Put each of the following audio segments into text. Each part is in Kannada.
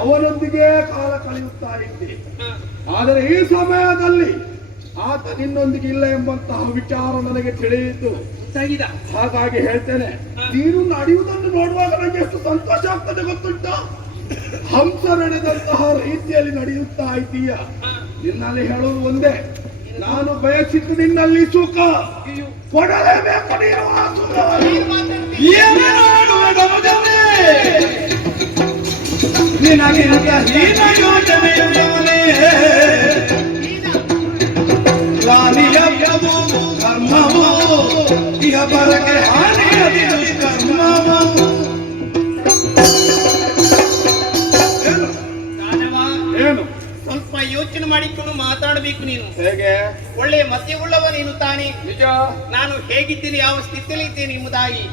ಅವನೊಂದಿಗೆ ಕಾಲ ಕಳೆಯುತ್ತಾ ಇದ್ದೆ. ಆದರೆ ಈ ಸಮಯದಲ್ಲಿ ಆತ ನಿನ್ನೊಂದಿಗೆ ಇಲ್ಲ ಎಂಬಂತಹ ವಿಚಾರ ನನಗೆ ತಿಳಿಯಿತು. ಹಾಗಾಗಿ ಹೇಳ್ತೇನೆ, ನೀನು ನಡೆಯುವುದನ್ನು ನೋಡುವಾಗ ನನಗೆ ಎಷ್ಟು ಸಂತೋಷ ಆಗ್ತದೆ ಗೊತ್ತುಂಟ. ಹಂಸ ನಡೆದಂತಹ ರೀತಿಯಲ್ಲಿ ನಡೆಯುತ್ತಾ ಇದ್ದೀಯ. ನಿನ್ನಲ್ಲಿ ಹೇಳುವುದು ಒಂದೇ, ನಾನು ಬಯಸಿದ್ದು ನಿನ್ನಲ್ಲಿ ಸುಖ ಕೊಡಲೇಬೇಕು. ನೀನು ಆ ನಿನಗಿಂತ ಹೀನ ಯೋಚನೆ ರಾಣಿಯವು ಕರ್ಮವು ಇಹ ಬರಕೆ ಹಾನಿಯದಿ ದುಷ್ಕರ್ಮವು. ಏನು ಸ್ವಲ್ಪ ಯೋಚನೆ ಮಾಡಿಕೊಂಡು ಮಾತಾಡಬೇಕು ನೀನು. ಹೇಗೆ? ಒಳ್ಳೆಯ ಮಧ್ಯವುಳ್ಳವ ನೀನು ತಾನೇ. ನಿಜ. ನಾನು ಹೇಗಿದ್ದೀನಿ, ಯಾವ ಸ್ಥಿತಿಯಲ್ಲಿ ಇದ್ದೇನೆ ಎಂಬುದಾಗಿ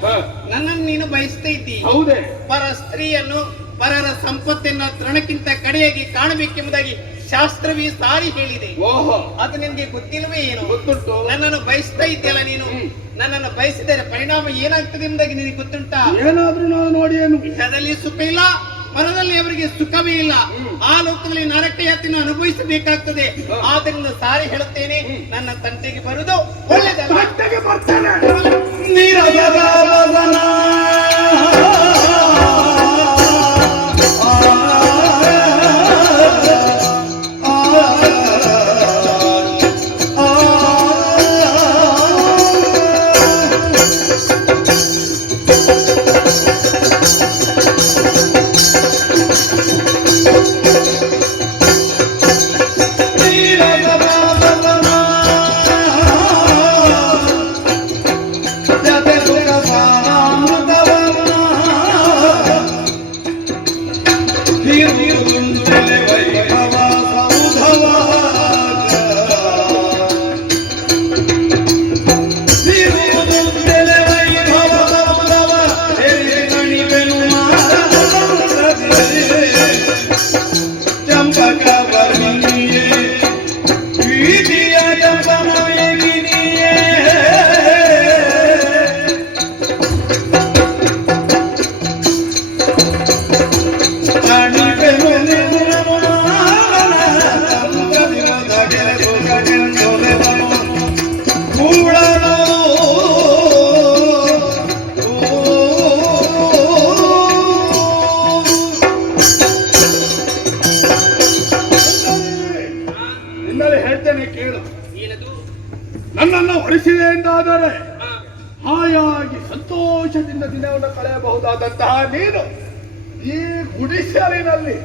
ನನ್ನನ್ನು ನೀನು ಬಯಸ್ತಾ ಇದ್ದಿ. ಹೌದೇ? ಪರ ಸ್ತ್ರೀಯನ್ನು ಪರರ ಸಂಪತ್ತನ್ನ ತೃಣಕ್ಕಿಂತ ಕಡೆಯಾಗಿ ಕಾಣಬೇಕೆಂಬುದಾಗಿ ಶಾಸ್ತ್ರವೇ ಸಾರಿ ಹೇಳಿದೆ. ಓಹೋ, ಅದು ನಿನ್ಗೆ ಗೊತ್ತಿಲ್ವೇ ಏನು? ಗೊತ್ತುಂಟು. ನನ್ನನ್ನು ಬಯಸ್ತಾ ಇದ್ದಲ್ಲ ನೀನು. ನನ್ನನ್ನು ಬಯಸಿದರೆ ಪರಿಣಾಮ ಏನಾಗ್ತದೆ ಎಂಬುದಾಗಿ ನಿನಗೆ ಗೊತ್ತುಂಟಾ? ಏನಾದ್ರೂ ನಾವು ನೋಡಿ ಏನು, ಇಹದಲ್ಲಿ ಸುಖ ಇಲ್ಲ, ಪರದಲ್ಲಿ ಅವರಿಗೆ ಸುಖವೇ ಇಲ್ಲ. ಆ ಲೋಕದಲ್ಲಿ ನರಕ ಯಾತನೆ ಅನುಭವಿಸಬೇಕಾಗ್ತದೆ. ಆದ್ದರಿಂದ ಸಾರಿ ಹೇಳುತ್ತೇನೆ, ನನ್ನ ತಂಟೆಗೆ ಬರುವುದು ಒಳ್ಳೆಯದಲ್ಲ. ನನ್ನನ್ನು ಹೊರಿಸಿದೆ ಎಂದಾದರೆ ಹಾಯಾಗಿ ಸಂತೋಷದಿಂದ ದಿನವನ್ನು ಕಳೆಯಬಹುದಾದಂತಹ ನೀನು ಈ ಗುಡಿಸಲಿನಲ್ಲಿ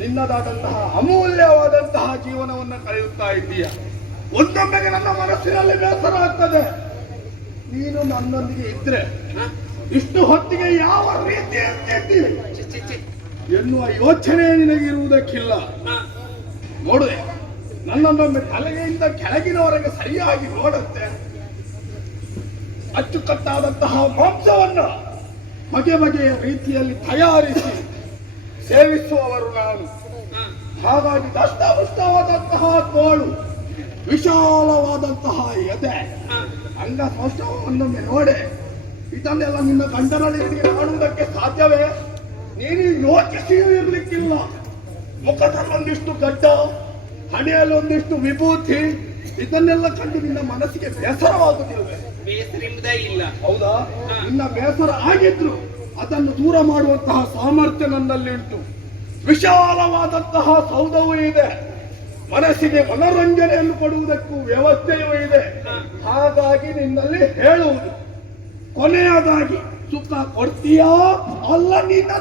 ನಿನ್ನದಾದಂತಹ ಅಮೂಲ್ಯವಾದಂತಹ ಜೀವನವನ್ನು ಕಳೆಯುತ್ತಾ ಇದ್ದೀಯ. ಒಂದೊಮ್ಮೆಗೆ ನನ್ನ ಮನಸ್ಸಿನಲ್ಲಿ ಬೇಸರ ಆಗ್ತದೆ, ನೀನು ನನ್ನೊಂದಿಗೆ ಇದ್ರೆ ಇಷ್ಟು ಹೊತ್ತಿಗೆ ಯಾವ ರೀತಿ ಎನ್ನುವ ಯೋಚನೆ ನಿನಗಿರುವುದಕ್ಕಿಲ್ಲ. ನೋಡುವೆ, ನನ್ನನ್ನೊಮ್ಮೆ ತಲೆಗೆಯಿಂದ ಕೆಳಗಿನವರೆಗೆ ಸರಿಯಾಗಿ ನೋಡುತ್ತೆ. ಅಚ್ಚುಕಟ್ಟಾದಂತಹ ಮಾಂಸವನ್ನು ಬಗೆ ಬಗೆಯ ರೀತಿಯಲ್ಲಿ ತಯಾರಿಸಿ ಸೇವಿಸುವವರು ನಾನು. ಹಾಗಾಗಿ ದಷ್ಟಪುಷ್ಟವಾದಂತಹ ತೋಳು, ವಿಶಾಲವಾದಂತಹ ಎದೆ, ಅಂಗ ಸೌಷ್ಠವನ್ನೊಮ್ಮೆ ನೋಡೆ. ಇದನ್ನೆಲ್ಲ ನಿನ್ನ ಗಂಡನಲ್ಲಿ ಕಾಣುವುದಕ್ಕೆ ಸಾಧ್ಯವೇ? ನೀನು ಯೋಚಿಸಿಯೂ ಇರ್ಲಿಕ್ಕಿಲ್ಲ. ಮುಖದಲ್ಲೊಂದಿಷ್ಟು ಗಡ್ಡ, ಹಣೆಯಲ್ಲಿ ಒಂದಿಷ್ಟು ವಿಭೂತಿ, ಇದನ್ನೆಲ್ಲ ಕಂಡು ನಿನ್ನ ಮನಸ್ಸಿಗೆ ಬೇಸರವಾಗುತ್ತಿರುವೆ. ಬೇಸರ ಎಂಬುದೇ ಇಲ್ಲ. ಹೌದಾ? ನಿನ್ನ ಬೇಸರ ಆಗಿದ್ರು ಅದನ್ನು ದೂರ ಮಾಡುವಂತಹ ಸಾಮರ್ಥ್ಯ ನನ್ನಲ್ಲಿ ಉಂಟು. ವಿಶಾಲವಾದಂತಹ ಸೌಧವೂ ಇದೆ, ಮನಸ್ಸಿಗೆ ಮನೋರಂಜನೆಯನ್ನು ಕೊಡುವುದಕ್ಕೂ ವ್ಯವಸ್ಥೆಯೂ ಇದೆ. ಹಾಗಾಗಿ ನಿನ್ನಲ್ಲಿ ಹೇಳುವುದು, ಕೊನೆಯದಾಗಿ ಸುಖ ಕೊಡ್ತೀಯಾ ಅಲ್ಲ ನಿನ್ನ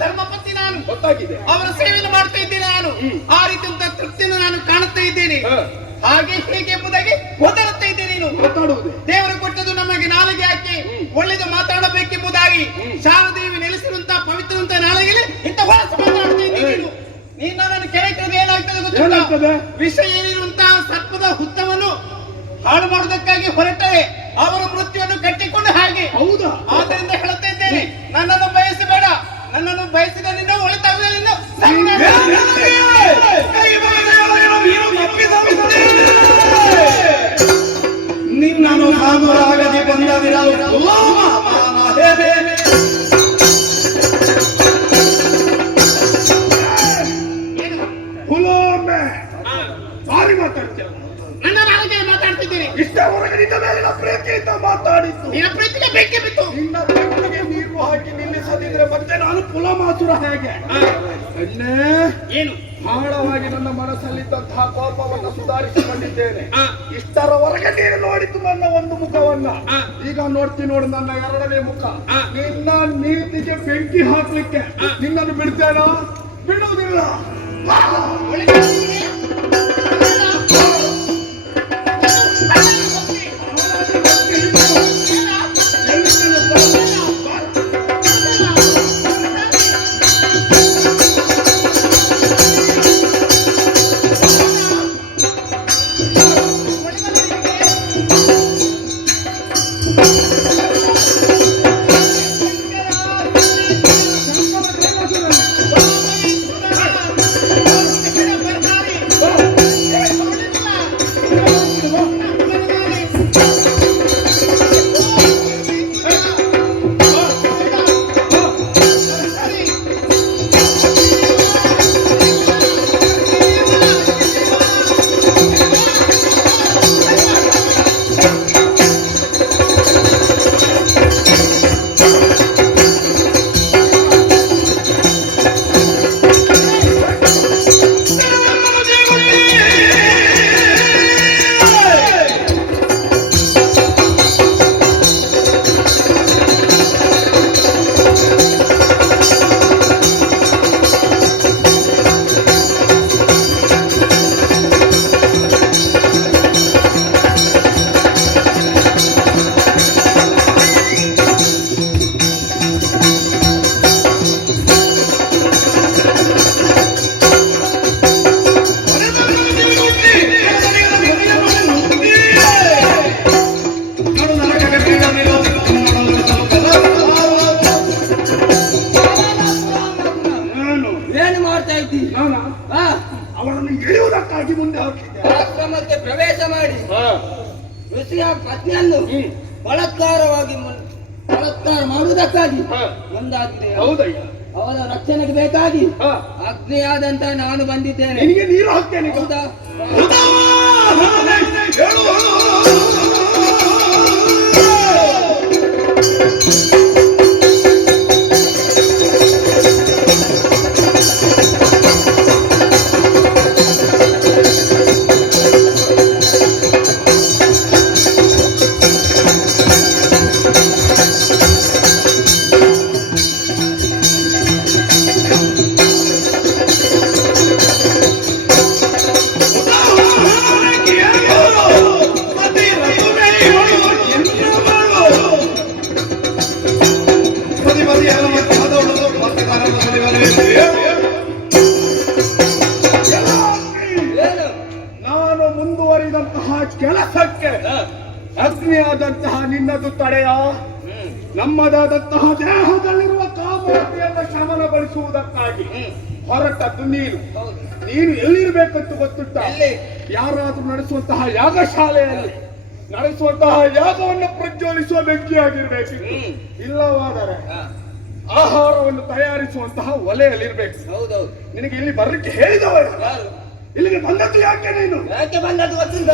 ಧರ್ಮಪತಿ ನಾನು, ಗೊತ್ತಾಗಿದೆ. ಅವರ ಸೇವೆಯನ್ನು ಮಾಡ್ತಾ ಇದ್ದೇನೆ ನಾನು. ಆ ರೀತಿಯಂತ ತೃಪ್ತಿಯನ್ನು ನಾನು ಕಾಣುತ್ತಾ ಇದ್ದೇನೆ. ಹಾಗೆ ಹೀಗೆ ಎಂಬುದಾಗಿ ಒದರುತ್ತಾ ಇದ್ದೇನೆ. ನೀನು ದೇವರು ಕೊಟ್ಟದ್ದು ನಮಗೆ ನಾಲಿಗೆ ಹಾಕಿ ಒಳ್ಳೆದು ಮಾತಾಡಬೇಕೆಂಬುದಾಗಿ ಶಾರದೇವಿ ನೆಲೆಸಿರುವಂತಹ ಪವಿತ್ರವಂತ ನಾಲಿಗೆಯಲ್ಲಿ ಇಂಥ ಹೊಲಸು ಮಾತಾಡ್ತಾ ಇದ್ದೀನಿ. ನೀನು ನನ್ನನ್ನು ಕೆಳಗೆ ಏನಾಗ್ತದೆ ಗೊತ್ತಿಲ್ಲ. ವಿಷಯ ಏನಿರುವಂತಹ ಮಾತಾಡ್ತೀಯ? ನನ್ನ ನಾಲಿಗೆ ಮಾತಾಡ್ತಿದ್ದೀನಿ. ಇಷ್ಟವರೆಗೆ ನಿನ್ನ ಮೇಲಿನ ಪ್ರೀತಿಯಿಂದ ಮಾತಾಡಿದ್ದು. ನಿನ್ನ ಪ್ರೀತಿಗೆ ಬೆಂಕಿ ಬಿತ್ತು. ನಿನ್ನ ಬೆಂಕಿಗೆ ನೀರು ಹಾಕಿ ನಿಲ್ಲಿಸದಿದ್ರೆ ಮತ್ತೆ ನಾನು ಕುಲಮಾಸುರ ಹೇಗೆ? ಎಣ್ಣೆ ಏನು ಆಳವಾಗಿ ನನ್ನ ಮನಸ್ಸಲ್ಲಿದ್ದಂತಹ ಕೋಪವನ್ನು ಸುಧಾರಿಸಿಕೊಂಡಿದ್ದೇನೆ. ಇಷ್ಟರವರೆಗೆ ನೀನು ನೋಡಿದ್ದು ನನ್ನ ಒಂದು ಮುಖವನ್ನ, ಈಗ ನೋಡು ನನ್ನ ಎರಡನೇ ಮುಖ. ನಿನ್ನ ನೀತಿಗೆ ಬೆಂಕಿ ಹಾಕ್ಲಿಕ್ಕೆ ನಿನ್ನನ್ನು ಬಿಡ್ತೇನೋ? ಬಿಡುವುದಿಲ್ಲ. ಅವರನ್ನು ಇಳಿಯುವುದಕ್ಕಾಗಿ ಮುಂದೆ ಹಾಕಿದ್ದೆ. ಆಶ್ರಮಕ್ಕೆ ಪ್ರವೇಶ ಮಾಡಿ ಋಷಿಯ ಪತ್ನಿಯನ್ನು ಬಲಾತ್ಕಾರ ಮಾಡುವುದಕ್ಕಾಗಿ ಮುಂದಾಗಿದೆ. ಹೌದಯ್ಯ, ಅವರ ರಕ್ಷಣೆಗೆ ಬೇಕಾಗಿ ಅಗ್ನಿಯಾದಂತ ನಾನು ಬಂದಿದ್ದೇನೆ. ನಿನಗೆ ನೀರು ಹಾಕ್ತೇನೆ. ಹೌದಾ? ನಾನು ಮುಂದುವರಿದಂತಹ ಕೆಲಸಕ್ಕೆ ಅಗ್ನಿಯಾದಂತಹ ನಿನ್ನದು ತಡೆಯ, ನಮ್ಮದಾದಂತಹ ದೇಹದಲ್ಲಿರುವ ಕಾಮತೆಯನ್ನು ಶಮನಗೊಳಿಸುವುದಕ್ಕಾಗಿ ಹೊರಟದ್ದು ನೀನು. ನೀನು ಎಲ್ಲಿರ್ಬೇಕಂತ ಗೊತ್ತುಂಟ? ಯಾರಾದ್ರೂ ನಡೆಸುವಂತಹ ಯಾಗಶಾಲೆಯಲ್ಲಿ ನಡೆಸುವಂತಹ ಯಾಗವನ್ನು ಪ್ರಜ್ವಲಿಸುವ ಬೆಂಕಿಯಾಗಿರ್ಬೇಕಿತ್ತು. ಇಲ್ಲವಾದರೆ ಆಹಾರವನ್ನು ತಯಾರಿಸುವಂತಹ ಒಲೆಯಲ್ಲಿರ್ಬೇಕು. ಹೌದೌದು. ನಿನಗೆ ಇಲ್ಲಿ ಬರ್ಲಿಕ್ಕೆ ಹೇಳಿದವರು ಇಲ್ಲಿಗೆ ಬಂದದ್ದು ಯಾಕೆ? ನೀನು ಯಾಕೆ ಬಂದದ್ದು ಗೊತ್ತಿಲ್ಲ?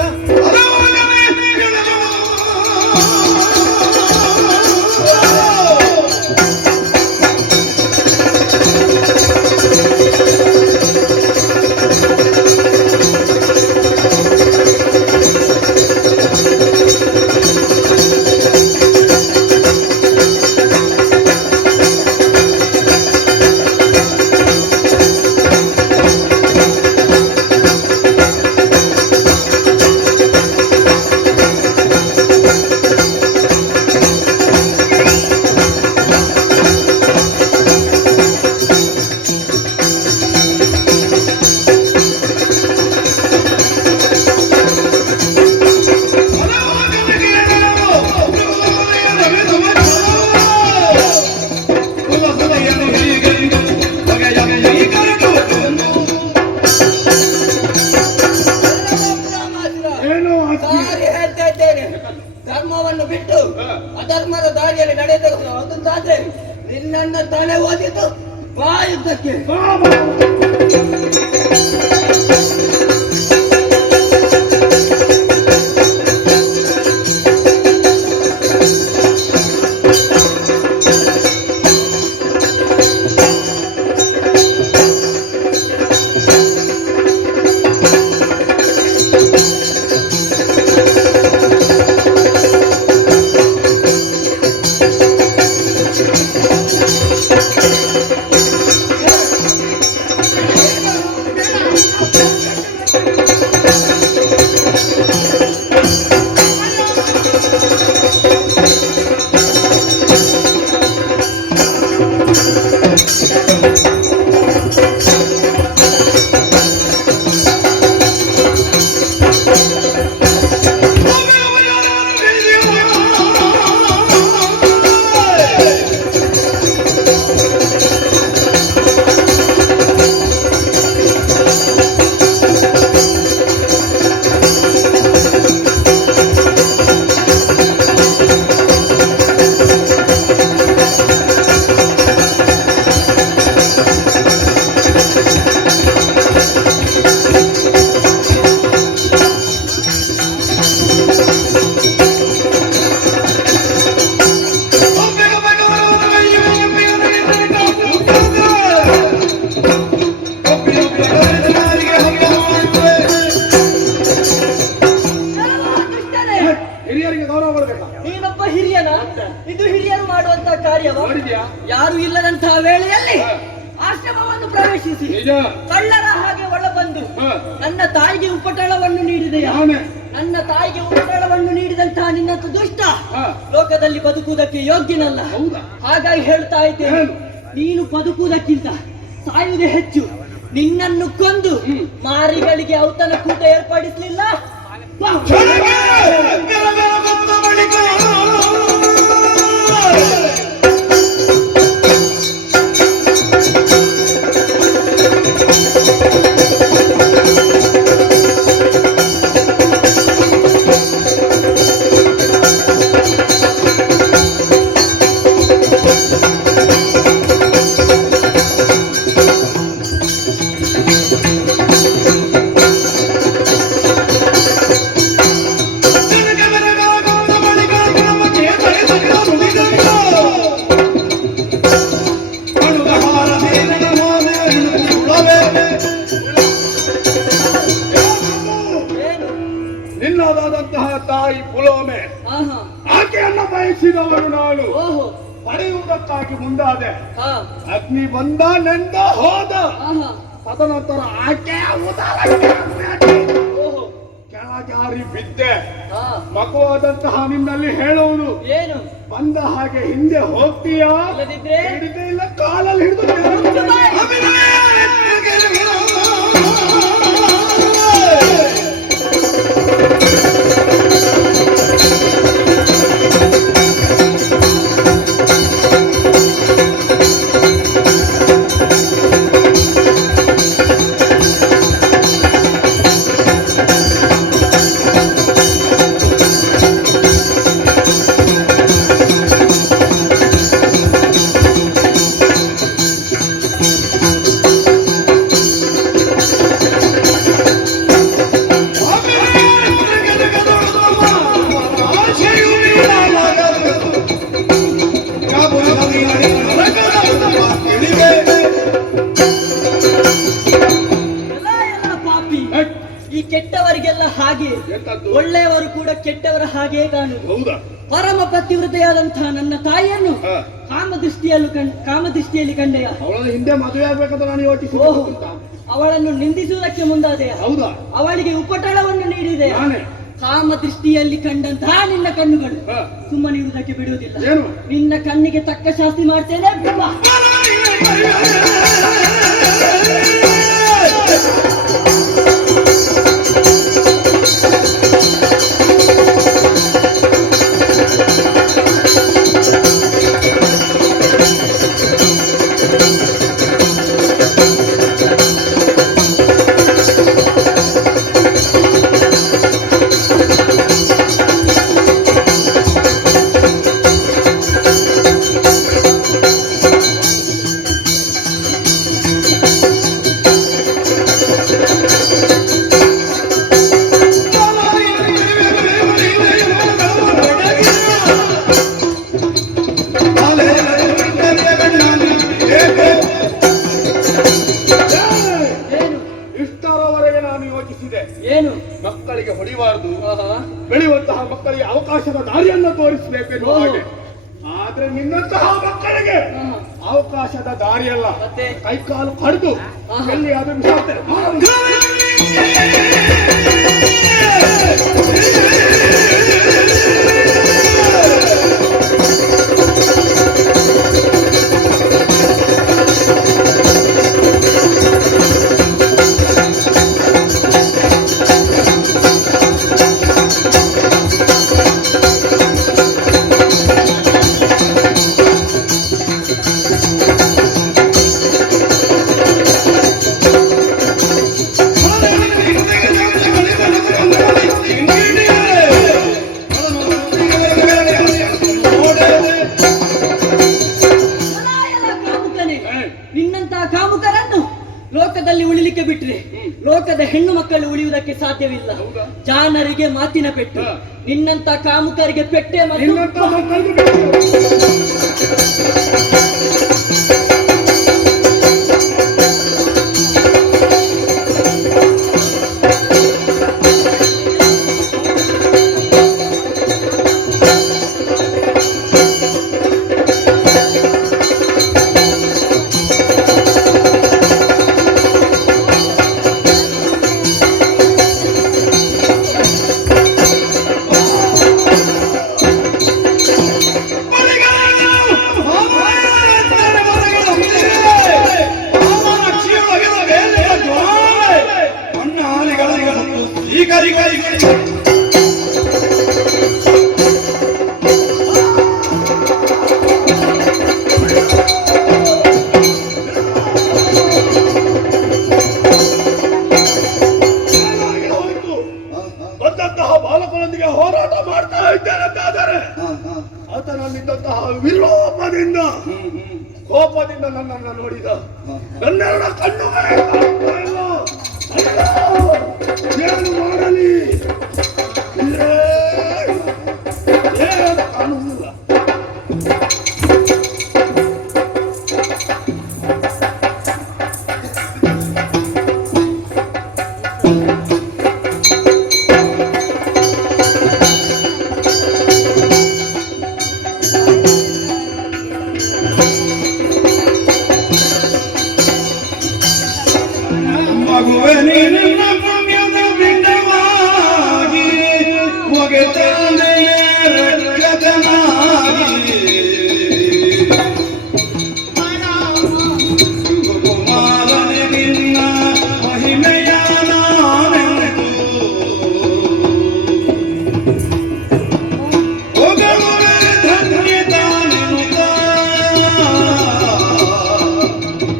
ಧರ್ಮವನ್ನು ಬಿಟ್ಟು ಅಧರ್ಮದ ದಾರಿಯಲ್ಲಿ ನಡೆಯುವುದಾದ್ರೆ ನಿನ್ನನ್ನ ತಲೆ ಓದಿದ್ದು ಬಾಯುದ್ದಕ್ಕೆ. ಮಾಡ್ಬೇಕಾ? ನೀನೊಬ್ಬ ಹಿರಿಯನ? ಇದು ಹಿರಿಯರು ಮಾಡುವಂತ ಕಾರ್ಯವ? ನೋಡಿದ್ಯಾ? ಯಾರು ಇಲ್ಲದಂತಹ ವೇಳೆಯಲ್ಲಿ ಆಶ್ರಮವನ್ನು ಪ್ರವೇಶಿಸಿ ನಿಜ. ಕಳ್ಳರ ಹಾಗೆ ಒಳ ಬಂದು ಹ. ನನ್ನ ತಾಯಿಗೆ ಉಪಟಳವನ್ನು ನೀಡಿದೆಯಾ? ನಾನೇ. ನನ್ನ ತಾಯಿಗೆ ಉಪಟಳವನ್ನು ನೀಡಿದಂತಹ ನಿನ್ನಂತ ದುಷ್ಟ ಹ. ಲೋಕದಲ್ಲಿ ಬದುಕುವುದಕ್ಕೆ ಯೋಗ್ಯನಲ್ಲ. ಹೌದಾ? ಹಾಗಾಗಿ ಹೇಳ್ತಾ ಇದ್ದೇನೆ, ಏನು? ನೀನು ಬದುಕುವುದಕ್ಕಿಂತ ಸಾಯುವುದೇ ಹೆಚ್ಚು. ನಿನ್ನನ್ನು ಕೊಂದು ಮಾರಿಗಳಿಗೆ ಔತಣ ಕೂಟ ಏರ್ಪಡಿಸಲಿಲ್ಲ. ನಿನ್ನದಾದಂತಹ ತಾಯಿ ಪುಲೋಮೆ, ಆಹಾ. ಆಕೆಯನ್ನ ಬಯಸಿದವರು ನಾನು. ಓಹೋ. ಪಡೆಯುವುದಕ್ಕಾಗಿ ಮುಂದಾದೆ. ಹಾ. ಅಗ್ನಿ ಬಂದ ನೆಂದ ಹೋದ. ಆಹಾ. ತದನಂತರ ಆಕೆಯ ಉದರಕ್ಕೆ ಮ್ಯಾಟಿ ಓಹೋ. ಕೆಳಜಾರಿ ಬಿದ್ದೆ. ಹಾ. ಮಗುವಾದಂತಹ ನಿನ್ನಲ್ಲಿ ಹೇಳುವುದು, ಏನು? ಬಂದ ಹಾಗೆ ಹಿಂದೆ ಹೋಗ್ತೀಯಾ? ಇಲ್ಲದಿದ್ರೆ ಹಿಡಿದೇ ಇಲ್ಲ, ಕಾಲಲ್ಲಿ ಹಿಡಿದು ಕೆಟ್ಟವರಿಗೆಲ್ಲ ಹಾಗೆ, ಎಂತದ್ದು? ಒಳ್ಳೆಯವರು ಕೂಡ ಕೆಟ್ಟವರ ಹಾಗೆ ಕಾಣುದು. ಹೌದಾ? ಪರಮ ಪತಿವ್ರತೆಯಾದಂತಹ ನನ್ನ ತಾಯಿಯನ್ನು ಹ. ಕಾಮದೃಷ್ಟಿಯಲ್ಲಿ ಕಂಡೆಯ. ಅವಳ ಹಿಂದೆ ಮದುವೆ ಆಗ್ಬೇಕಂತ ನಾನು ಯೋಚಿಸಿದೆ. ಓಹೋ. ಅವಳನ್ನು ನಿಂದಿಸುವುದಕ್ಕೆ ಮುಂದಾದೆಯ. ಹೌದಾ? ಅವಳಿಗೆ ಉಪಟಳವನ್ನು ನೀಡಿದೆಯ. ನಾನೇ. ಕಾಮದೃಷ್ಟಿಯಲ್ಲಿ ಕಂಡಂತಹ ನಿನ್ನ ಕಣ್ಣುಗಳು ಹ. ಸುಮ್ಮನೆ ಇರುವುದಕ್ಕೆ ಬಿಡುವುದಿಲ್ಲ. ಏನು? ನಿನ್ನ ಕಣ್ಣಿಗೆ ತಕ್ಕ ಶಾಸ್ತಿ ಮಾಡ್ತೇನೆ. ಬಿಂಬ. ಏನು? ಮಕ್ಕಳಿಗೆ ಹೊಡಿಬಾರದು, ಆಹಾ. ಬೆಳೆಯುವಂತಹ ಮಕ್ಕಳಿಗೆ ಅವಕಾಶದ ದಾರಿಯನ್ನು ತೋರಿಸಬೇಕೆನ್ನುವ ಓಹೋ. ಹಾಗೆ. ಆದ್ರೆ ನಿನ್ನಂತಹ ಮಕ್ಕಳಿಗೆ ಆಹಾ. ಅವಕಾಶದ ದಾರಿಯಲ್ಲ, ಮತ್ತೆ? ಕೈಕಾಲು ಕಡಿದು ಆಹಾ. ಎಲ್ಲಿ ಅದು ಬಿಸಾಡ್ತಾರೆ. ನಿನ್ನಂತಹ ಕಾಮುಕರನ್ನು ಲೋಕದಲ್ಲಿ ಉಳಿಲಿಕ್ಕೆ ಬಿಟ್ರೆ ಲೋಕದ ಹೆಣ್ಣು ಮಕ್ಕಳು ಉಳಿಯುವುದಕ್ಕೆ ಸಾಧ್ಯವಿಲ್ಲ. ಹೌದಾ? ಜಾನರಿಗೆ ಮಾತಿನ ಪೆಟ್ಟು, ಹ. ನಿನ್ನಂತ ಕಾಮುಕರಿಗೆ ಪೆಟ್ಟೆ ಮತ್ತು ನಿನ್ನಂತಹ ಮಕ್ಕಳಿಗೆ ಏನಾಗಿ ಹೋಯ್ತು? ಬಂದಂತಹ ಬಾಲಕರೊಂದಿಗೆ ಹೋರಾಟ ಮಾಡ್ತಾ ಇದ್ದೇನೆಂದಾದರೆ ಆತನಲ್ಲಿದ್ದಂತಹ ವಿಲೋಪದಿಂದ ಕೋಪದಿಂದ ನನ್ನನ್ನು ನೋಡಿದ ನನ್ನೆರಡ ಕಣ್ಣುಗಳೇ ಕಾಣುತ್ತಾ ಇಲ್ಲ. ಏನು ಮಾಡಲಿ? ಏನು ಕಾಣುವುದಿಲ್ಲ. ಮಗುವೆ ನಿನ್ನ ಪುಣ್ಯದ ಪಿಂಡವಾಗಿ ಮುಗಿತಂದೆ ರಕ್ಷಕನಾಗಿ ಕುಮಾರನೆ ನಿನ್ನ ಮಹಿಮೆಯ ನಾನೆಂದು ಹೊಗಳುವೆ ಧನ್ಯತಾನೆನುತ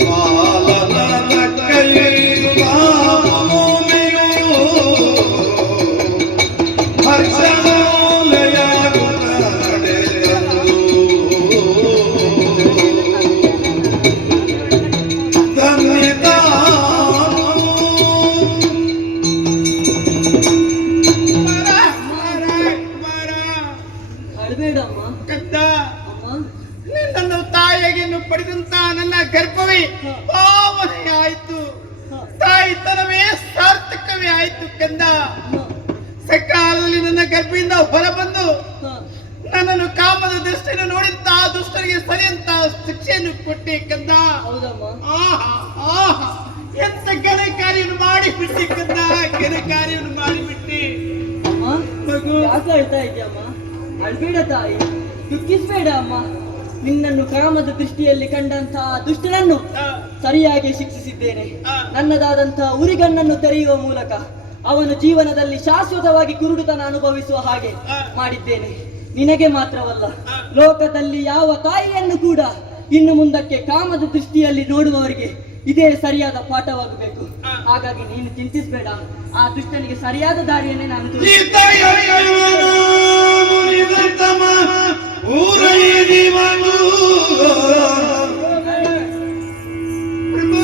ಪಾಲನ ಕೈಯು ಅಳ್ಬೇಡಮ್ಮ. ಕದ್ದ ಅಮ್ಮ ನಿನ್ನನ್ನು ತಾಯಿಯನ್ನು ಪಡೆದಂತ ನನ್ನ ಗರ್ಭವೇ ಪಾವನೆ ಆಯ್ತು. ತಾಯಿತನವೇ ಸಾರ್ಥಕವೇ ಆಯ್ತು ಕಂದ. ಸಕಾಲದಲ್ಲಿ ನನ್ನ ಗರ್ಭದಿಂದ ಹೊರಬಂದು ನನ್ನನ್ನು ಕಾಮದ ದೃಷ್ಟಿಯನ್ನು ನೋಡಿದಂತ ದುಷ್ಟರಿಗೆ ಸರಿಯಂತ ಶಿಕ್ಷೆಯನ್ನು ಕೊಟ್ಟೆ ಕಂದ. ಹೌದಮ್ಮ. ಆಹಾ ಆಹಾ ಎಂತ ಘನ ಕಾರ್ಯವನ್ನು ಮಾಡಿಬಿಟ್ಟಿ ಕಂದ, ಘನ ಕಾರ್ಯವನ್ನು ಮಾಡಿಬಿಟ್ಟಿ. ಅಮ್ಮ ಮಗು ಯಾಕೆ ಅಳ್ತಾ ಇದೆಯಮ್ಮ? ಅಳ್ಬೇಡ ತಾಯಿ, ದುಃಖಿಸ್ಬೇಡ ಅಮ್ಮ. ನಿನ್ನನ್ನು ಕಾಮದ ದೃಷ್ಟಿಯಲ್ಲಿ ಕಂಡಂತಹ ದುಷ್ಟನನ್ನು ಸರಿಯಾಗಿ ಶಿಕ್ಷಿಸಿದ್ದೇನೆ. ನನ್ನದಾದಂತಹ ಉರಿಗಣ್ಣನ್ನು ತೆರೆಯುವ ಮೂಲಕ ಅವನು ಜೀವನದಲ್ಲಿ ಶಾಶ್ವತವಾಗಿ ಕುರುಡುತನ ಅನುಭವಿಸುವ ಹಾಗೆ ಮಾಡಿದ್ದೇನೆ. ನಿನಗೆ ಮಾತ್ರವಲ್ಲ, ಲೋಕದಲ್ಲಿ ಯಾವ ತಾಯಿಯನ್ನು ಕೂಡ ಇನ್ನು ಮುಂದಕ್ಕೆ ಕಾಮದ ದೃಷ್ಟಿಯಲ್ಲಿ ನೋಡುವವರಿಗೆ ಇದೇ ಸರಿಯಾದ ಪಾಠವಾಗಬೇಕು. ಹಾಗಾಗಿ ನೀನು ಚಿಂತಿಸಬೇಡ. ಆ ದುಷ್ಟನಿಗೆ ಸರಿಯಾದ ದಾರಿಯನ್ನೇ ನಾನು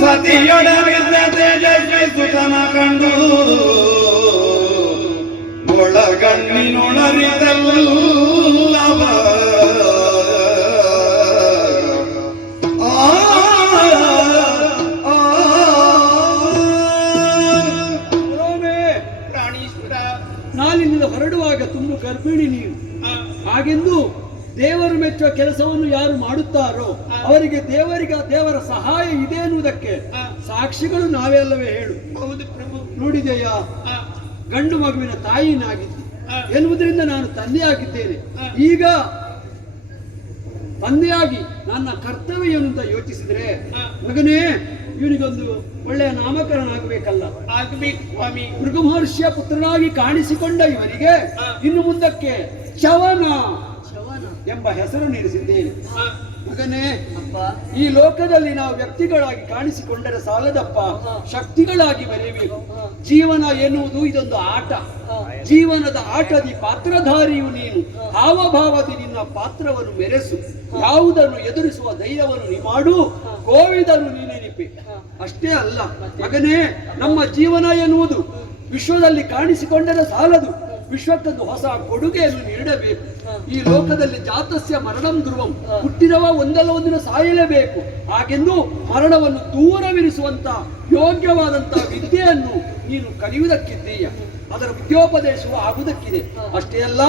ಸತಿಯೊಡಗಿದ್ದ ತೇಜಸ್ವಿ ಸುತನ ಕಂಡು ಒಳಗಣ್ಣಿನೊಳರಿದಲ್ಲವ ಪ್ರಾಣೀಶ್ವರ, ನಾಲಿನಿಂದ ಹೊರಡುವಾಗ ತುಂಬ ಗರ್ಭಿಣಿ ನೀವು. ಹಾಗೆಂದು ದೇವರು ಮೆಚ್ಚುವ ಕೆಲಸವನ್ನು ಯಾರು ಮಾಡುತ್ತಾರೋ ಅವರಿಗೆ ದೇವರ ಸಹಾಯ ಇದೆ ಎನ್ನುವುದಕ್ಕೆ ಸಾಕ್ಷಿಗಳು ನಾವೇ ಅಲ್ಲವೇ ಹೇಳು. ಹೌದು ಪ್ರಭು. ನೋಡಿದೆಯಾ, ಗಂಡು ಮಗುವಿನ ತಾಯಿನಾಗಿದ್ದು ಎನ್ನುವುದರಿಂದ ನಾನು ತಂದೆಯಾಗಿದ್ದೇನೆ. ಈಗ ತಂದೆಯಾಗಿ ನನ್ನ ಕರ್ತವ್ಯ ಏನು ಅಂತ ಯೋಚಿಸಿದ್ರೆ, ಮಗನೇ ಇವನಿಗೊಂದು ಒಳ್ಳೆಯ ನಾಮಕರಣ ಆಗಬೇಕಲ್ಲ. ಆಗಬೇಕು ಸ್ವಾಮಿ. ಮೃಗ ಮಹರ್ಷಿಯ ಪುತ್ರನಾಗಿ ಕಾಣಿಸಿಕೊಂಡ ಇವನಿಗೆ ಇನ್ನು ಮುಂದಕ್ಕೆ ಚವನ ಎಂಬ ಹೆಸರು ನೀಡಿಸಿದ್ದೇನೆ. ಮಗನೇ, ಅಪ್ಪ ಈ ಲೋಕದಲ್ಲಿ ನಾವು ವ್ಯಕ್ತಿಗಳಾಗಿ ಕಾಣಿಸಿಕೊಂಡರೆ ಸಾಲದಪ್ಪ, ಶಕ್ತಿಗಳಾಗಿ ಬರೆಯಬೇಕು. ಜೀವನ ಎನ್ನುವುದು ಇದೊಂದು ಆಟ. ಜೀವನದ ಆಟದಿ ಪಾತ್ರಧಾರಿಯು ನೀನು. ಹಾವಭಾವದಿ ನಿನ್ನ ಪಾತ್ರವನ್ನು ಮೆರೆಸು. ಯಾವುದನ್ನು ಎದುರಿಸುವ ಧೈರ್ಯವನ್ನು ನೀ ಮಾಡು. ಗೋವಿದನು ನೀನೆನಿಪೆ. ಅಷ್ಟೇ ಅಲ್ಲ ಮಗನೇ, ನಮ್ಮ ಜೀವನ ಎನ್ನುವುದು ವಿಶ್ವದಲ್ಲಿ ಕಾಣಿಸಿಕೊಂಡರೆ ಸಾಲದು, ವಿಶ್ವಕ್ಕೊಂದು ಹೊಸ ಕೊಡುಗೆಯನ್ನು ನೀಡಬೇಕು. ಈ ಲೋಕದಲ್ಲಿ ಜಾತಸ್ಯ ಮರಣಂ ಧ್ರುವಂ, ಹುಟ್ಟಿದವ ಒಂದಲ್ಲ ಒಂದಿನ ಸಾಯಲೇಬೇಕು. ಹಾಗೆಂದು ಮರಣವನ್ನು ದೂರವಿರಿಸುವಂತ ಯೋಗ್ಯವಾದಂತಹ ವಿದ್ಯೆಯನ್ನು ನೀನು ಕಲಿಯುವುದಕ್ಕಿದ್ದೀಯ. ಅದರ ವಿದ್ಯೋಪದೇಶವು ಆಗುವುದಕ್ಕಿದೆ. ಅಷ್ಟೇ ಅಲ್ಲ,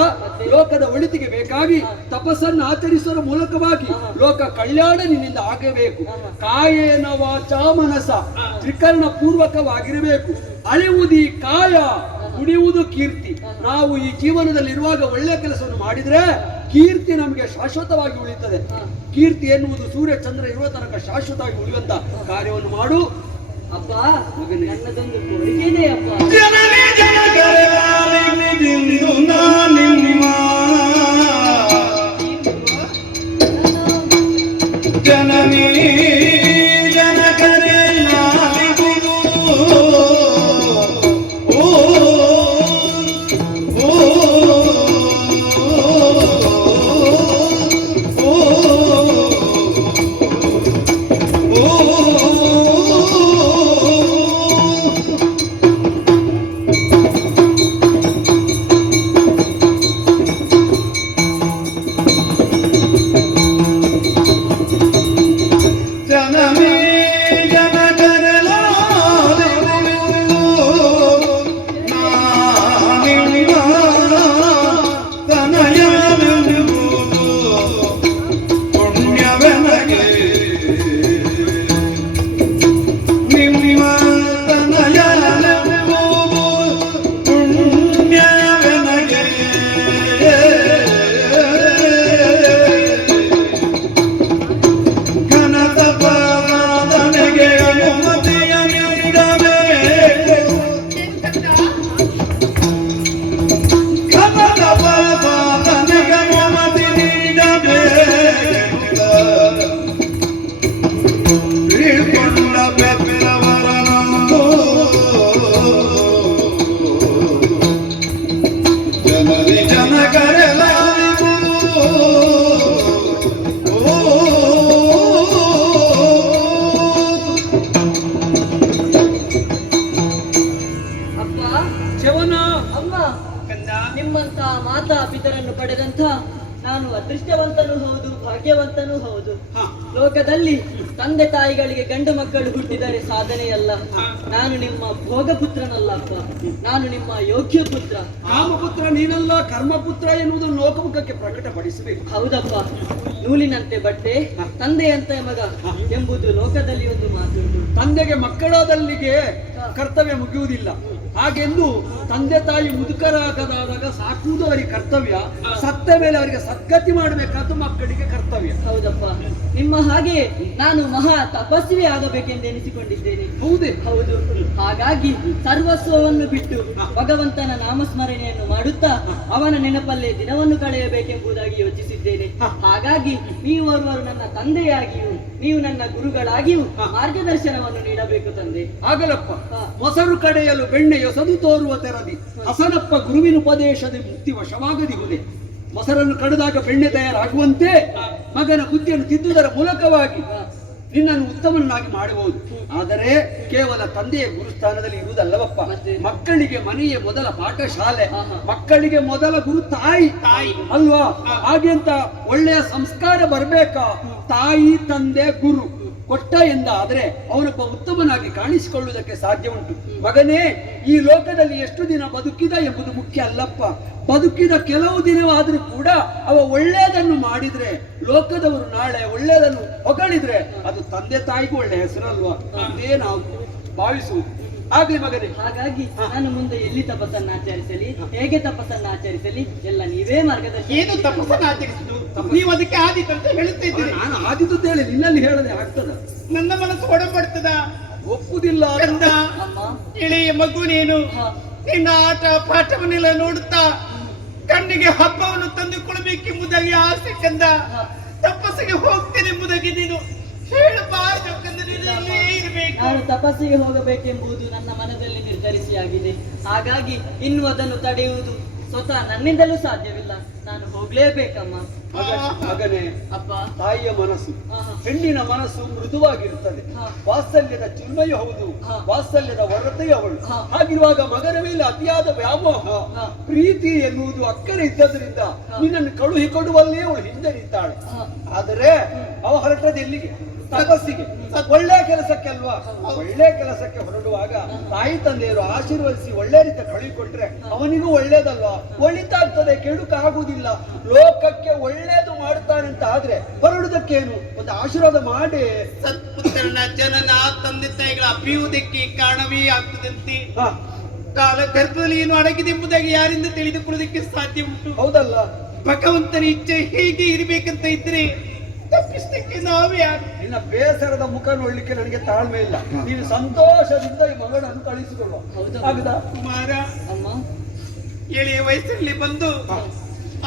ಲೋಕದ ಒಳಿತಿಗೆ ಬೇಕಾಗಿ ತಪಸ್ಸನ್ನು ಆಚರಿಸುವ ಮೂಲಕವಾಗಿ ಲೋಕ ಕಲ್ಯಾಣ ನಿನ್ನಿಂದ ಆಗಬೇಕು. ಕಾಯೇನ ವಾಚ ಮನಸ ತ್ರಿಕರಣ ಪೂರ್ವಕವಾಗಿರಬೇಕು. ಅಳಿವುದಿ ಕಾಯ, ಉಳಿಯುವುದು ಕೀರ್ತಿ. ನಾವು ಈ ಜೀವನದಲ್ಲಿ ಇರುವಾಗ ಒಳ್ಳೆಯ ಕೆಲಸವನ್ನು ಮಾಡಿದ್ರೆ ಕೀರ್ತಿ ನಮಗೆ ಶಾಶ್ವತವಾಗಿ ಉಳಿಯುತ್ತದೆ. ಕೀರ್ತಿ ಎನ್ನುವುದು ಸೂರ್ಯ ಚಂದ್ರ ಇರುವ ತನಕ ಶಾಶ್ವತವಾಗಿ ಉಳಿಯುವಂತ ಕಾರ್ಯವನ್ನು ಮಾಡು. ಅಪ್ಪ ನನ್ನದೊಂದು ಕೋರಿಕೆ ಇದೆ ಅಪ್ಪ. ಜನನಿ ಜನಕರೆಲಾಲಿನಿಂದು ನಾನಿಮ್ಮ ಜನನಿ ಜನಕರೆಲಾಲಿಗುದು ಓ ಓ ಜನಮೇ ಜನಕರೆಲಾಲಿಗುದು ನಾನಿಮ್ಮ ತನಯವೆಂಬುದು ಪುಣ್ಯವೆನಗೆ ನಿಮ್ಮ ತನಯವೆಂಬುದು ಪುಣ್ಯವೆನಗೆ ಘನತಪವಾದನೆಗೆ ಅನುಮತಿಯ ನೀಡಬೇಕು ಘನತಪವಾದನೆಗೆ ಅನುಮತಿ ನೀಡಬೇಕು ಬೀಳ್ಕೊಂಡ ಬೆತ್ತವರನನ್ನು ಜನರಿ ಜನಕರೆಲಾಲಿಗುದು ಓ ಅಪ್ಪ ಚವನ ಅಮ್ಮ, ಕಂದ ನಿಮ್ಮಂತ ಮಾತಾ ಪಿತರನ್ನು ಪಡೆದಂತ ನಾನು ಅದೃಷ್ಟವಂತನೂ ಹೌದು, ಭಾಗ್ಯವಂತನೂ ಹೌದು. ಲೋಕದಲ್ಲಿ ತಂದೆ ತಾಯಿಗಳಿಗೆ ಗಂಡು ಮಕ್ಕಳು ಹುಟ್ಟಿದರೆ ಸಾಧನೆಯಲ್ಲ. ನಾನು ನಿಮ್ಮ ಭೋಗಪುತ್ರನಲ್ಲ ಅಪ್ಪ, ನಾನು ನಿಮ್ಮ ಯೋಗ್ಯ ಪುತ್ರ. ಕಾಮಪುತ್ರ ನೀನಲ್ಲ, ಕರ್ಮಪುತ್ರ ಎನ್ನುವುದನ್ನು ಲೋಕಮುಖಕ್ಕೆ ಪ್ರಕಟಪಡಿಸಬೇಕು. ಹೌದಪ್ಪ, ನೂಲಿನಂತೆ ಬಟ್ಟೆ, ತಂದೆಯಂತೆ ಮಗ ಎಂಬುದು ಲೋಕದಲ್ಲಿ ಒಂದು ಮಾತುಂಟು. ತಂದೆಗೆ ಮಕ್ಕಳಾದಲ್ಲಿಗೆ ಕರ್ತವ್ಯ ಮುಗಿಯುವುದಿಲ್ಲ. ಹಾಗೆಂದು ತಂದೆ ತಾಯಿ ಮುದುಕರಾಗದಾಗ ಸಾಕುವುದು ಅವರಿಗೆ ಕರ್ತವ್ಯ, ಸತ್ತ ಮೇಲೆ ಅವರಿಗೆ ಸದ್ಗತಿ ಮಾಡಬೇಕಾದ್ದು ಮಕ್ಕಳಿಗೆ ಕರ್ತವ್ಯ. ಹೌದಪ್ಪ, ನಿಮ್ಮ ಹಾಗೆ ನಾನು ಮಹಾ ತಪಸ್ವಿ ಆಗಬೇಕೆಂದೆನಿಸಿಕೊಂಡಿದ್ದೇನೆ. ಹೌದೇ? ಹೌದು. ಹಾಗಾಗಿ ಸರ್ವಸ್ವವನ್ನು ಬಿಟ್ಟು ಭಗವಂತನ ನಾಮಸ್ಮರಣೆಯನ್ನು ಮಾಡುತ್ತಾ ಅವನ ನೆನಪಲ್ಲೇ ದಿನವನ್ನು ಕಳೆಯಬೇಕೆಂಬುದಾಗಿ ಯೋಚಿಸಿದ್ದೇನೆ. ಹಾಗಾಗಿ ನೀವೊರ್ವರು ನನ್ನ ತಂದೆಯಾಗಿಯೂ ನೀವು ನನ್ನ ಗುರುಗಳಾಗಿಯೂ ಮಾರ್ಗದರ್ಶನವನ್ನು ನೀಡಬೇಕು ತಂದೆ. ಆಗಲಪ್ಪ, ಮೊಸರು ಕಡೆಯಲು ಬೆಣ್ಣೆಯೊಸದು ತೋರುವ ತೆರದಿ ಹಸನಪ್ಪ ಗುರುವಿನ ಉಪದೇಶದ ಮುಕ್ತಿ ವಶವಾಗದಿಹುದೆ. ಮೊಸರನ್ನು ಕಡಿದಾಗ ಬೆಣ್ಣೆ ತಯಾರಾಗುವಂತೆ ಮಗನ ಬುದ್ಧಿಯನ್ನು ತಿದ್ದುವುದರ ಮೂಲಕವಾಗಿ ನಿನ್ನನ್ನು ಉತ್ತಮನಾಗಿ ಮಾಡಬಹುದು. ಆದರೆ ಕೇವಲ ತಂದೆಯ ಗುರುಸ್ಥಾನದಲ್ಲಿ ಇರುವುದಲ್ಲವಪ್ಪ. ಮಕ್ಕಳಿಗೆ ಮನೆಯೇ ಮೊದಲ ಪಾಠಶಾಲೆ, ಮಕ್ಕಳಿಗೆ ಮೊದಲ ಗುರು ತಾಯಿ ಅಲ್ವಾ? ಹಾಗೆ ಅಂತ ಒಳ್ಳೆಯ ಸಂಸ್ಕಾರ ಬರ್ಬೇಕಾ? ತಾಯಿ ತಂದೆ ಗುರು ಕೊಟ್ಟ ಎಂದಾದ್ರೆ ಅವನೊಬ್ಬ ಉತ್ತಮನಾಗಿ ಕಾಣಿಸಿಕೊಳ್ಳುವುದಕ್ಕೆ ಸಾಧ್ಯ ಉಂಟು. ಮಗನೇ, ಈ ಲೋಕದಲ್ಲಿ ಎಷ್ಟು ದಿನ ಬದುಕಿದ ಎಂಬುದು ಮುಖ್ಯ ಅಲ್ಲಪ್ಪ. ಬದುಕಿದ ಕೆಲವು ದಿನವಾದ್ರೂ ಕೂಡ ಅವ ಒಳ್ಳೆಯದನ್ನು ಮಾಡಿದ್ರೆ, ಲೋಕದವರು ನಾಳೆ ಒಳ್ಳೆಯದನ್ನು ಹೊಗಳಿದ್ರೆ ಅದು ತಂದೆ ತಾಯಿಗೂ ಒಳ್ಳೆ ಹೆಸರಲ್ವಾ? ಇದೇ ನಾವು ಭಾವಿಸುವುದು. ಆಗ್ಲಿ ಮಗನೇ. ಹಾಗಾಗಿ ನಾನು ಮುಂದೆ ಎಲ್ಲಿ ತಪಸ್ಸನ್ನು ಆಚರಿಸಲಿ, ಹೇಗೆ ತಪಸ್ಸನ್ನು ಆಚರಿಸಲಿ ಎಲ್ಲ ನೀವೇ ಮಾರ್ಗದರ್ಶನ. ಏನು ತಪಸ್ಸನ್ನು ಆಚರಿಸುದು? ನೀವು ಅದಕ್ಕೆ ಆದಿತಂತ ಹೇಳುತ್ತಾ ಇದ್ದೀರಿ. ನಾನು ಆದಿತು ಹೇಳಿ ನಿನ್ನಲ್ಲಿ ಹೇಳದೆ ಆಗ್ತದ? ನನ್ನ ಮನಸ್ಸು ಒಡಪಡ್ತದ, ಒಪ್ಪುದಿಲ್ಲ. ಕಂದ, ಅಮ್ಮ, ಇಳೆಯ ಮಗು ನೀನು. ಹ, ನಿನ್ನ ಆಟ ಪಾಠವನ್ನೆಲ್ಲ ನೋಡುತ್ತಾ ಕಣ್ಣಿಗೆ ಹಬ್ಬವನ್ನು ತಂದುಕೊಳ್ಬೇಕೆಂಬುದಾಗಿ ಆಸೆ ಕಂದ. ತಪಸ್ಸಿಗೆ ಹೋಗ್ತೇನೆಂಬುದಾಗಿ ನೀನು ಹೇಳಬಾರದು ಕಂದ. ನೀನು ಇಲ್ಲೇ ಇರಬೇಕು. ನಾನು ತಪಸ್ಸಿಗೆ ಹೋಗಬೇಕೆಂಬುದು ನನ್ನ ಮನದಲ್ಲಿ ನಿರ್ಧರಿಸಿಯಾಗಿದೆ. ಹಾಗಾಗಿ ಇನ್ನು ಅದನ್ನು ತಡೆಯುವುದು ಸ್ವತಃ ನನ್ನಿಂದಲೂ ಸಾಧ್ಯವಿಲ್ಲ. ನಾನು ಹೋಗ್ಲೇಬೇಕಮ್ಮ. ಮಗನೇ, ಅಪ್ಪ, ತಾಯಿಯ ಮನಸ್ಸು, ಆಹಾ. ಹೆಣ್ಣಿನ ಮನಸ್ಸು ಮೃದುವಾಗಿರುತ್ತದೆ. ಹಾ. ವಾತ್ಸಲ್ಯದ ಚಿನ್ಮಯ ಹೌದು, ಹಾ. ವಾತ್ಸಲ್ಯದ ಹೊರತೆಯ ಅವಳು. ಹಾ. ಹಾಗಿರುವಾಗ ಮಗನ ಮೇಲೆ ಅತಿಯಾದ ವ್ಯಾಮೋಹ, ಹಾ. ಪ್ರೀತಿ ಎನ್ನುವುದು ಅಕ್ಕರೆ ಇದ್ದದ್ರಿಂದ ನಿನ್ನನ್ನು ಕಳುಹಿ ಕೊಡುವಲ್ಲೇ ಅವಳು ಹಿಂದೆ ನಿಂತಾಳೆ. ಹಾ. ಆದರೆ ಅವ ಹೊರಟದ್ದು ಎಲ್ಲಿಗೆ? ತಪಸ್ಸಿಗೆ, ಒಳ್ಳೆ ಕೆಲಸಕ್ಕೆ ಅಲ್ವಾ? ಒಳ್ಳೆ ಕೆಲಸಕ್ಕೆ ಹೊರಡುವಾಗ ತಾಯಿ ತಂದೆಯರು ಆಶೀರ್ವದಿಸಿ ಒಳ್ಳೆ ರೀತಿ ಕಳುಹಿಕೊಟ್ರೆ ಅವನಿಗೂ ಒಳ್ಳೇದಲ್ವಾ? ಒಳಿತಾಗ್ತದೆ, ಕೆಡುಕಾಗುವುದಿಲ್ಲ. ಲೋಕಕ್ಕೆ ಒಳ್ಳೇದು ಮಾಡ್ತಾನೆ ಅಂತ ಆದ್ರೆ ಹೊರಡುವುದಕ್ಕೇನು? ಒಂದು ಆಶೀರ್ವಾದ ಮಾಡಿ ಸತ್ಪುತ್ರನ ಜನನ ತಂದೆ ತಾಯಿಗಳ ಅಭಿಯುವುದಕ್ಕೆ ಕಾರಣವೇ ಆಗ್ತದಂತೆ. ಹಾ, ಕಾಲ ಗರ್ಭದಲ್ಲಿ ಏನು ಅಡಗಿದೆಂಬುದಾಗಿ ಯಾರಿಂದ ತಿಳಿದುಕೊಳ್ಳುವುದಕ್ಕೆ ಸಾಧ್ಯ ಉಂಟು? ಹೌದಲ್ಲ? ಭಗವಂತನ ಇಚ್ಛೆ ಹೇಗೆ ಇರಬೇಕಂತ ಇದ್ರೆ ದುಃಖಿಸ್ಲಿಕ್ಕೆ ನಾವು ಯಾರು? ನಿನ್ನ ಬೇಸರದ ಮುಖ ನೋಡ್ಲಿಕ್ಕೆ ನನಗೆ ತಾಳ್ಮೆ ಇಲ್ಲ. ನೀನು ಸಂತೋಷದಿಂದ ಈ ಮಗಳನ್ನು ಕಳಿಸಿಕೊಳ್ಳುವ. ಹೌದಾ? ಆಗದಾ? ಕುಮಾರ, ಅಮ್ಮ ಎಳೆಯ ವಯಸ್ಸಲ್ಲಿ ಬಂದು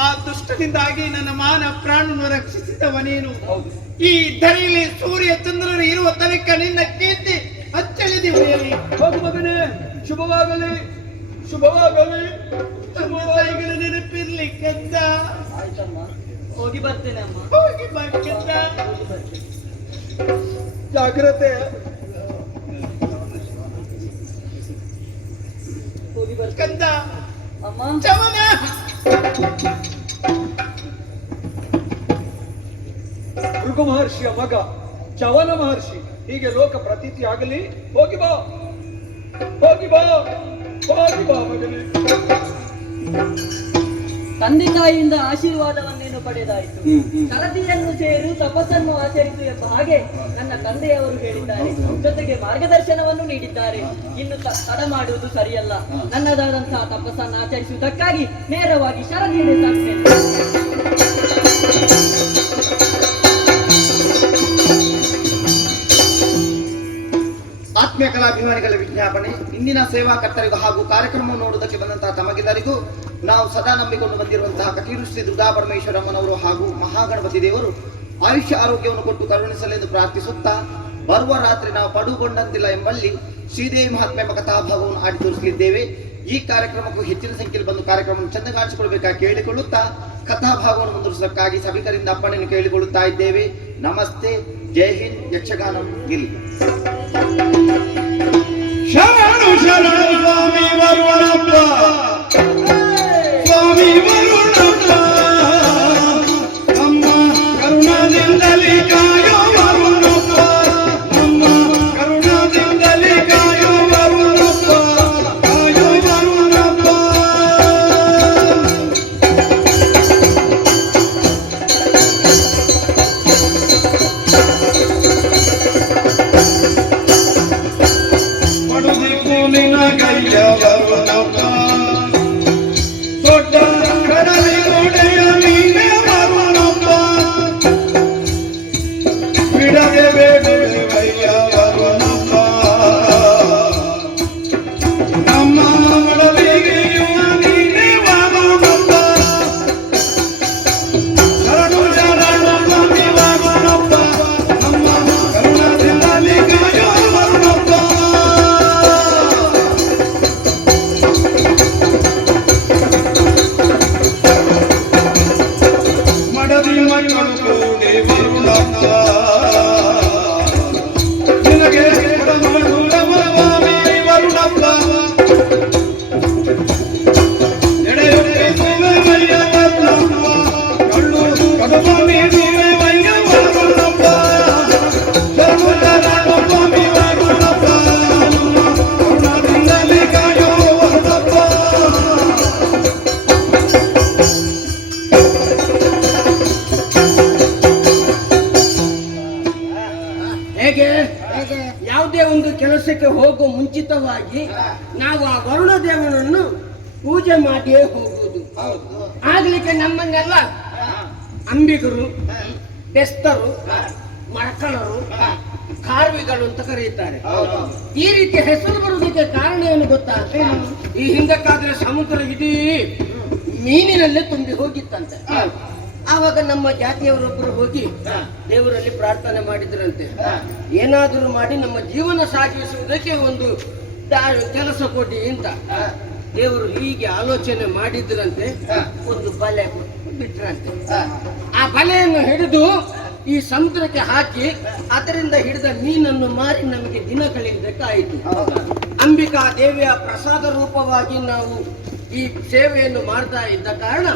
ಆ ದುಷ್ಟನಿಂದಾಗಿ ನನ್ನ ಮಾನ ಪ್ರಾಣವನ್ನು ರಕ್ಷಿಸಿದವನೇನು. ಹೌದು. ಈ ಧರೆಯಲ್ಲಿ ಸೂರ್ಯ ಚಂದ್ರರು ಇರುವ ತನಕ ನಿನ್ನ ಕೀರ್ತಿ ಅಚ್ಚಳಿದಿ ಉಳಿಯಲಿ. ಹೋಗು ಮಗನೇ, ಶುಭವಾಗಲಿ, ಶುಭವಾಗಲಿ. ತಾಯಿಗಳ ನೆನಪಿರ್ಲಿ ಕಂದ. ಆಯ್ತಮ್ಮ, ಹೋಗಿ ಬರ್ತೇನೆ ಅಮ್ಮ. ಹೋಗಿ ಬಾ ಕಂದ. ಹೋಗಿ ಬರ್ತೇನೆ. ಜಾಗ್ರತೆ. ಹೋಗಿ ಬರ್ತೇನೆ ಕಂದ ಅಮ್ಮ. ಚವನ. ಭೃಗು ಮಹರ್ಷಿಯ ಮಗ ಚವನ ಮಹರ್ಷಿ. ಹೀಗೆ ಲೋಕ ಪ್ರತೀತಿ ಆಗಲಿ. ಹೋಗಿ ಬಾ, ಹೋಗಿ ಬಾ, ಹೋಗಿ ಬಾ ಮಗನೇ. ತಂದೆ ತಾಯಿಯಿಂದ ಆಶೀರ್ವಾದವನ್ನೇನು ಪಡೆದಾಯಿತು. ಸರದಿಯನ್ನು ಸೇರು, ತಪಸ್ಸನ್ನು ಆಚರಿಸು ಎಂಬ ಹಾಗೆ ನನ್ನ ತಂದೆಯವರು ಹೇಳಿದ್ದಾರೆ. ಜೊತೆಗೆ ಮಾರ್ಗದರ್ಶನವನ್ನು ನೀಡಿದ್ದಾರೆ. ಇನ್ನು ತಡ ಮಾಡುವುದು ಸರಿಯಲ್ಲ. ನನ್ನದಾದಂತಹ ತಪಸ್ಸನ್ನು ಆಚರಿಸುವುದಕ್ಕಾಗಿ ನೇರವಾಗಿ ಶರದಿಯನ್ನೇ ಸಾಕ್ತೇನೆ. ಆತ್ಮೀಯ ಕಲಾಭಿಮಾನಿಗಳ ವಿಜ್ಞಾಪನೆ. ಇಂದಿನ ಸೇವಾಕರ್ತರಿಗೂ ಹಾಗೂ ಕಾರ್ಯಕ್ರಮ ನೋಡುವುದಕ್ಕೆ ಬಂದಂತಹ ತಮಗೆಲ್ಲರಿಗೂ ನಾವು ಸದಾ ನಂಬಿಕೊಂಡು ಬಂದಿರುವಂತಹ ಕಟೀಲು ಶ್ರೀ ದುರ್ಗಾ ಪರಮೇಶ್ವರಮ್ಮನವರು ಹಾಗೂ ಮಹಾಗಣಪತಿ ದೇವರು ಆಯುಷ್ಯ ಆರೋಗ್ಯವನ್ನು ಕೊಟ್ಟು ಕರುಣಿಸಲೆಂದು ಪ್ರಾರ್ಥಿಸುತ್ತಾ, ಬರುವ ರಾತ್ರಿ ನಾವು ಪಡುಕೊಂಡಂತಿಲ್ಲ ಎಂಬಲ್ಲಿ ಶ್ರೀದೇವಿ ಮಹಾತ್ಮೆ ಎಂಬ ಕಥಾಭಾಗವನ್ನು ಆಡಿ ತೋರಿಸಲಿದ್ದೇವೆ. ಈ ಕಾರ್ಯಕ್ರಮಕ್ಕೂ ಹೆಚ್ಚಿನ ಸಂಖ್ಯೆಯಲ್ಲಿ ಬಂದು ಕಾರ್ಯಕ್ರಮವನ್ನು ಚೆಂದ ಕಾಣಿಸಿಕೊಳ್ಬೇಕಾಗಿ ಕೇಳಿಕೊಳ್ಳುತ್ತಾ ಕಥಾಭಾಗವನ್ನು ಮುಂದುವರಿಸೋದಕ್ಕಾಗಿ ಸಭಿಕರಿಂದ ಅಪ್ಪಣೆಯನ್ನು ಕೇಳಿಕೊಳ್ಳುತ್ತಾ ಇದ್ದೇವೆ. ನಮಸ್ತೆ, ಜೈ ಹಿಂದ್. ಯಕ್ಷಗಾನ ಗಿರಿ. ಶರಣು ಶರಣು ಸ್ವಾಮಿ ವರುಣಪ್ಪ, ಸ್ವಾಮಿ ವರುಣಪ್ಪ, ನಮ್ಮ ಕರುಣದಿಂದಲೇ ಕಾಯೋ ವರುಣಪ್ಪ, ನಮ್ಮ ಕರುಣದಿಂದಲೇ ಕಾಯೋ ವರುಣಪ್ಪ, ಕಾಯೋ ವರುಣಪ್ಪ. ಪಡುದಿಕ್ಕು ನಿನ್ನ ಕೈಯ ವರುಣಪ್ಪ, ದೊಡ್ಡ ಕಡಲಿಗೊಡೆಯ ನೀನೆ ವರುಣಪ್ಪ, ಬಿಡದೆ ಬೇಡುವೆಯ ವರುಣಪ್ಪ, ನಮ್ಮ ಮಡಲಿಗೆಯುವ ನೀನೆ ವರುಣಪ್ಪ. ಶರಣು ಶರಣು ಸ್ವಾಮಿ ವರುಣಪ್ಪ, ನಮ್ಮ ಕರುಣದಿಂದಲೇ ಕಾಯೋ ವರುಣಪ್ಪ. ಮಡದಿ ಮಕ್ಕಳು ಕೂಡಿ ವರುಣಪ್ಪ, ನಿನಗೆ ಕೊಡಮಾಡುವವಾಮಿ ವರುಣಪ್ಪ, ಎಡೆಯೊಡೆಸುವೆ ಮೈಯ ವರುಣಪ್ಪ, ಕಳ್ಳು ಕಡುಬ ನೀಡುವೆ ಮೈಯ ವರುಣಪ್ಪ, ಶರಣು ಶರಣು ಸ್ವಾಮಿ ವರುಣಪ್ಪ, ಕರುಣದಿಂದಲೇ ಕಾಯೋ ವರುಣಪ್ಪ. ಹೇಗೆ ಯಾವುದೇ ಒಂದು ಕೆಲಸಕ್ಕೆ ಹೋಗುವ ಮುಂಚಿತವಾಗಿ ನಾವು ಆ ವರುಣ ದೇವನನ್ನು ಪೂಜೆ ಮಾಡಿಯೇ ಹೋಗುವುದು. ಆಗ್ಲಿಕ್ಕೆ ನಮ್ಮನ್ನೆಲ್ಲ ಅಂಬಿಗರು, ಬೆಸ್ತರು, ಮರಕಳರು, ಕಾರ್ವಿಗಳು ಅಂತ ಕರೆಯುತ್ತಾರೆ. ಈ ರೀತಿ ಹೆಸರು ಬರುವುದಕ್ಕೆ ಕಾರಣ ಏನು ಗೊತ್ತಾ? ಈ ಹಿಂದಕ್ಕಾದ್ರೆ ಸಮುದ್ರ ಇಡೀ ಮೀನಿನಲ್ಲೇ ತುಂಬಿ ಹೋಗಿತ್ತಂತೆ. ಆವಾಗ ನಮ್ಮ ಜಾತಿಯವರೊಬ್ಬರು ಹೋಗಿ ದೇವರಲ್ಲಿ ಪ್ರಾರ್ಥನೆ ಮಾಡಿದ್ರಂತೆ, ಏನಾದರೂ ಮಾಡಿ ನಮ್ಮ ಜೀವನ ಸಾಗಿಸುವುದಕ್ಕೆ ಒಂದು ಕೆಲಸ ಕೊಡಿ ಅಂತ. ದೇವರು ಹೀಗೆ ಆಲೋಚನೆ ಮಾಡಿದ್ರಂತೆ, ಒಂದು ಬಲೆ ಬಿಟ್ರಂತೆ. ಆ ಬಲೆಯನ್ನು ಹಿಡಿದು ಈ ಸಮುದ್ರಕ್ಕೆ ಹಾಕಿ ಅದರಿಂದ ಹಿಡಿದ ಮೀನನ್ನು ಮಾರಿ ನಮಗೆ ದಿನ ಕಳೆಯುವುದಕ್ಕಾಯಿತು. ಅಂಬಿಕಾ ದೇವಿಯ ಪ್ರಸಾದ ರೂಪವಾಗಿ ನಾವು ಈ ಸೇವೆಯನ್ನು ಮಾಡ್ತಾ ಇದ್ದ ಕಾರಣ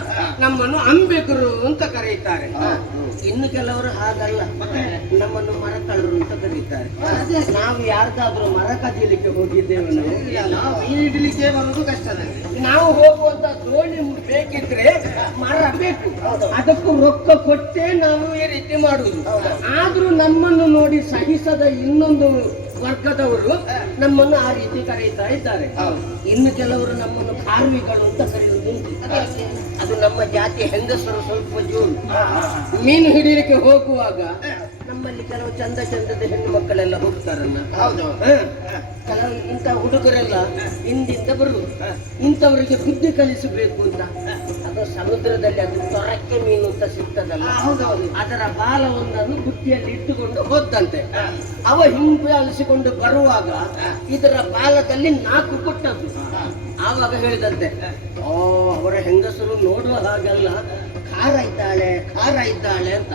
ನಮ್ಮನ್ನು ಅಂಬಿಕರು ಅಂತ ಕರೆಯುತ್ತಾರೆ. ಇನ್ನು ಕೆಲವರು ಹಾಗಲ್ಲ, ನಮ್ಮನ್ನು ಮರಕಳ್ಳರು ಅಂತ ಕರೀತಾರೆ. ನಾವು ಯಾರ್ದಾದ್ರೂ ಮರ ಕದಿಯಲಿಕ್ಕೆ ಹೋಗಿದ್ದೇವೆ, ನಾವು ಮೀನು ಹಿಡಿಲಿಕ್ಕೆ ಬರುವುದು ಕಷ್ಟನೇ. ನಾವು ಹೋಗುವಂತ ದೋಣಿ ಬೇಕಿದ್ರೆ ಮರ ಬೇಕು, ಅದಕ್ಕೂ ರೊಕ್ಕ ಕೊಟ್ಟೇ ನಾವು ಈ ರೀತಿ ಮಾಡುವುದು. ಆದ್ರೂ ನಮ್ಮನ್ನು ನೋಡಿ ಸಹಿಸದ ಇನ್ನೊಂದು ವರ್ಗದವರು ನಮ್ಮನ್ನು ಆ ರೀತಿ ಕರೀತಾ ಇದ್ದಾರೆ. ಇನ್ನು ಕೆಲವರು ನಮ್ಮನ್ನು ಕಾರ್ಮಿಕರು ಅಂತ ಕರೆಯುವುದು. ಅದು ನಮ್ಮ ನಮ್ಮ ಜಾತಿ ಹೆಂಗಸರು ಸ್ವಲ್ಪ ಜೋರು. ಮೀನು ಹಿಡಿಯಲಿಕ್ಕೆ ಹೋಗುವಾಗ ನಮ್ಮಲ್ಲಿ ಕೆಲವು ಚಂದ ಚಂದದ ಹೆಣ್ಣು ಮಕ್ಕಳೆಲ್ಲ ಹೋಗ್ತಾರಲ್ಲ. ಕೆಲವು ಇಂಥ ಹುಡುಗರೆಲ್ಲ ಹಿಂದಿಂದ ಬರುವುದು. ಇಂಥವರಿಗೆ ಬುದ್ಧಿ ಕಲಿಸಬೇಕು ಅಂತ ಅದು ಸಮುದ್ರದಲ್ಲಿ ಅದು ತೊರಕ್ಕೆ ಮೀನು ಅಂತ ಸಿಗ್ತದಲ್ಲ, ಅದರ ಬಾಲವೊಂದನ್ನು ಬುಟ್ಟಿಯಲ್ಲಿ ಇಟ್ಟುಕೊಂಡು ಹೋದಂತೆ. ಅವ ಹಿಂಬಾಲಿಸಿಕೊಂಡು ಬರುವಾಗ ಇದರ ಬಾಲದಲ್ಲಿ 4 ಕೊಟ್ಟದ್ದು. ಆವಾಗ ಹೇಳಿದಂತೆ, ಅವರ ಹೆಂಗಸರು ನೋಡುವ ಹಾಗಲ್ಲ, ಖಾರ ಇದ್ದಾಳೆ ಅಂತ.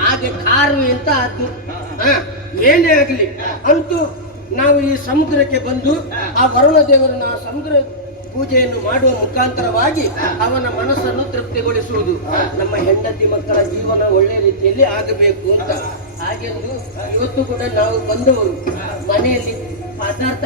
ಹಾಗೆ ಖಾರವಿ ಅಂತ ಅದು. ಏನೇ ಆಗಲಿ ಅಂತೂ ನಾವು ಈ ಸಮುದ್ರಕ್ಕೆ ಬಂದು ಆ ವರುಣ ದೇವರನ್ನ ಸಮುದ್ರ ಪೂಜೆಯನ್ನು ಮಾಡುವ ಮುಖಾಂತರವಾಗಿ ಅವನ ಮನಸ್ಸನ್ನು ತೃಪ್ತಿಗೊಳಿಸುವುದು, ನಮ್ಮ ಹೆಂಡತಿ ಮಕ್ಕಳ ಜೀವನ ಒಳ್ಳೆ ರೀತಿಯಲ್ಲಿ ಆಗಬೇಕು ಅಂತ. ಹಾಗೆಂದು ಇವತ್ತು ಕೂಡ ನಾವು ಬಂದವರು ಮನೆಯಲ್ಲಿ ಪದಾರ್ಥ